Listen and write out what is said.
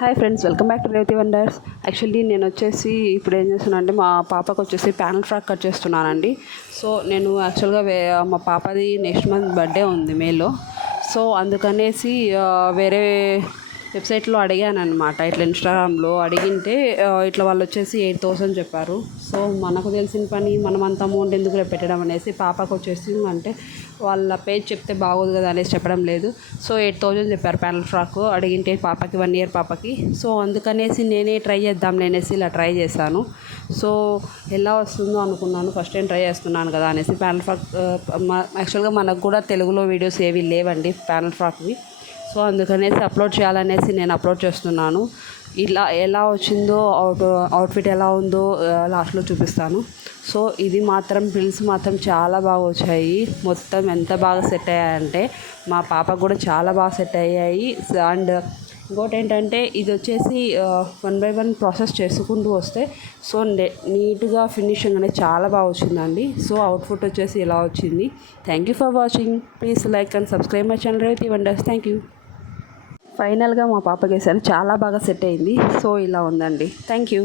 Hi friends, welcome back to Revathi wonders. Actually నేను వచ్చేసి ఇప్పుడు ఏం చేస్తున్నాను అంటే మా పాపకు వచ్చేసి ప్యానల్ ఫ్రాక్ కట్ చేస్తున్నానండి. సో నేను యాక్చువల్గా మా పాపది నెక్స్ట్ మంత్ బర్త్డే ఉంది మేలో. సో అందుకనేసి వేరే వెబ్సైట్లో అడిగాను అనమాట. ఇట్లా ఇన్స్టాగ్రామ్లో అడిగింటే ఇట్లా వాళ్ళు వచ్చేసి 8,000 చెప్పారు. సో మనకు తెలిసిన పని మనం అంత అమౌంట్ ఎందుకు పెట్టడం అనేసి పాపకు వచ్చేసి అంటే వాళ్ళ పేజ్ చెప్తే బాగోదు కదా అనేసి చెప్పడం లేదు. సో 8,000 చెప్పారు ప్యానల్ ఫ్రాక్ అడిగింటే పాపకి 1 year పాపకి. సో అందుకనేసి నేనే ట్రై చేద్దాం అనేసి ఇలా ట్రై చేశాను. సో ఎలా వస్తుందో అనుకున్నాను, ఫస్ట్ టైం ట్రై చేస్తున్నాను కదా అనేసి. ప్యానల్ ఫ్రాక్ యాక్చువల్గా మనకు కూడా తెలుగులో వీడియోస్ ఏవి లేవండి ప్యానల్ ఫ్రాక్వి. సో అందుకనేసి అప్లోడ్ చేయాలనేసి నేను అప్లోడ్ చేస్తున్నాను. ఇలా ఎలా వచ్చిందో అవుట్ఫిట్ ఎలా ఉందో లాస్ట్లో చూపిస్తాను. సో ఇది మాత్రం ఫ్రిల్స్ మాత్రం చాలా బాగా వచ్చాయి. మొత్తం ఎంత బాగా సెట్ అయ్యాయంటే మా పాపకు కూడా చాలా బాగా సెట్ అయ్యాయి. అండ్ ఇంకోటి ఏంటంటే ఇది వచ్చేసి 1 by 1 ప్రాసెస్ చేసుకుంటూ వస్తే సో నీట్గా ఫినిషింగ్ అనేది చాలా బాగా వచ్చిందండి. సో అవుట్ఫిట్ వచ్చేసి ఇలా వచ్చింది. Thank you for watching. Please like and subscribe my channel Revathi wonders. Thank you. ఫైనల్గా మా పాపకి వేసాను, చాలా బాగా సెట్ అయింది. సో ఇలా ఉందండి. Thank you.